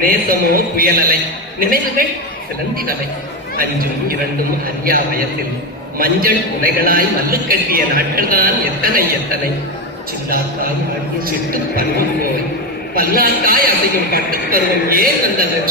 நேசமோ புயலலை. நினைவுகள் சிலந்தினவை அஞ்சும் இரண்டும் அறியா வயத்தில் மஞ்சள் உலைகளாய் மல்லு கட்டிய நாட்கள்தான் எத்தனை எத்தனை. சில்லாக்காய் ஆடிய சிட்டு பண்பும் போய். பல்லாக்காய் அசையும் பட்டுப் பருவம் ஏன் வந்தது?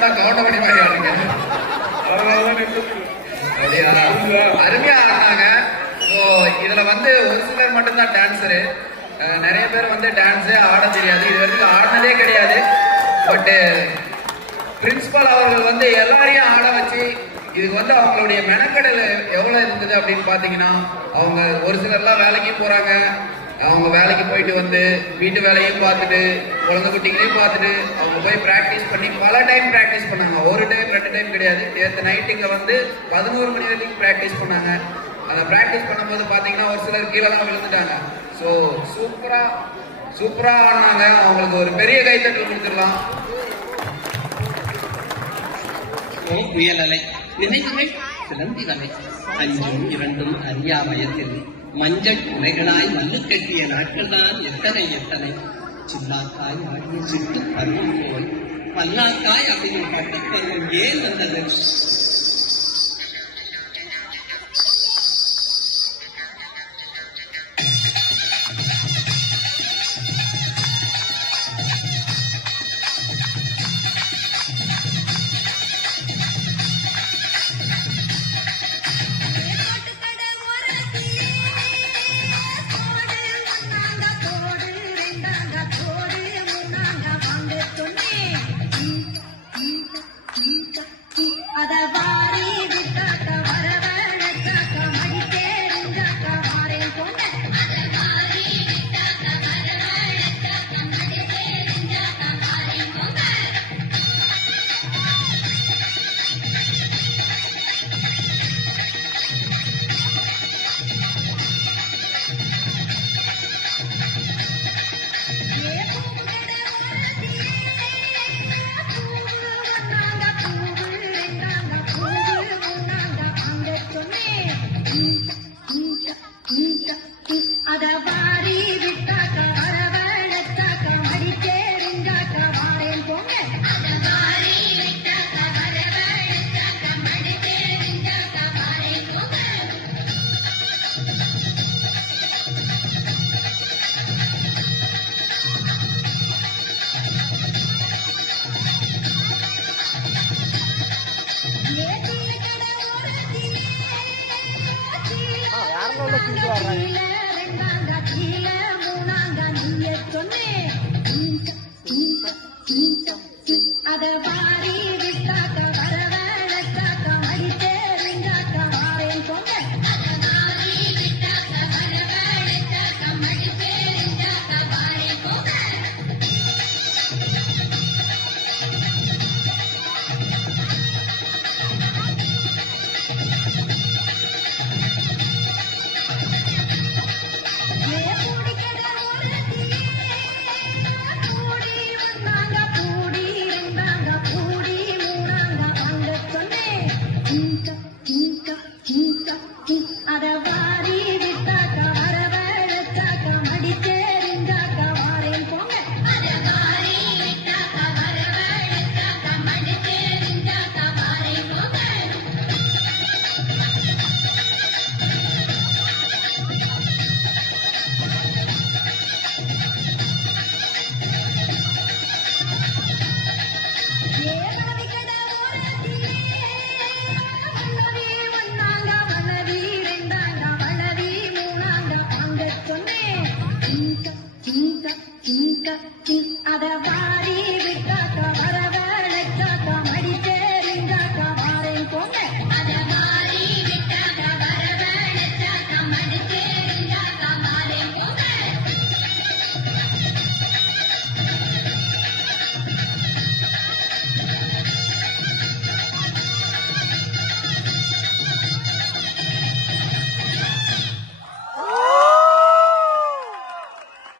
சொன்னா கவுண்டமணி மாதிரி ஆடுங்க தான் அருமையா ஆடினாங்க ஸோ இதுல வந்து ஒரு சிலர் மட்டும்தான் டான்ஸரு நிறைய பேர் வந்து டான்ஸே ஆட தெரியாது. இது வரைக்கும் ஆடினதே கிடையாது. பட்டு பிரின்சிபல் அவர்கள் வந்து எல்லாரையும் ஆட வச்சு இதுக்கு வந்து அவங்களுடைய மெனக்கடல் எவ்வளோ இருந்தது அப்படின்னு பார்த்தீங்கன்னா அவங்க ஒரு சிலர்லாம் வேலைக்கும் போகிறாங்க அவங்க வேலைக்கு போயிட்டு வந்து வீட்டு வேலையும் பார்த்துட்டு குழந்தை குட்டிகளையும் பார்த்துட்டு அவங்க போய் ப்ராக்டிஸ் பண்ணி பல டைம் ப்ராக்டிஸ் பண்ணாங்க. ஒரு டைம் ரெண்டு டைம் கிடையாது. நேற்று நைட்டுங்க வந்து பதினோரு மணி வரைக்கும் ப்ராக்டிஸ் பண்ணாங்க. அந்த ப்ராக்டிஸ் பண்ணும்போது பார்த்தீங்கன்னா ஒரு சிலர் கீழே தான் விழுந்துட்டாங்க. ஸோ சூப்பரா சூப்பரா ஆடினாங்க. அவங்களுக்கு ஒரு பெரிய கைத்தட்டல் கொடுத்துடலாம். ஓ புயலலை. நினைவுகள் சிலந்தினவை அஞ்சும் இரண்டும் அறியா மஞ்சள் குறைகளாய் மண்ணு கட்டிய நாட்கள் தான் எத்தனை எத்தனை. சின்னாக்காய் ஆடிய சிட்டு பருவம் போல் பல்லாக்காய் அப்படின்னு பட்டப்பருவம் ஏன் வந்தது? கீழே ரெண்டாங்க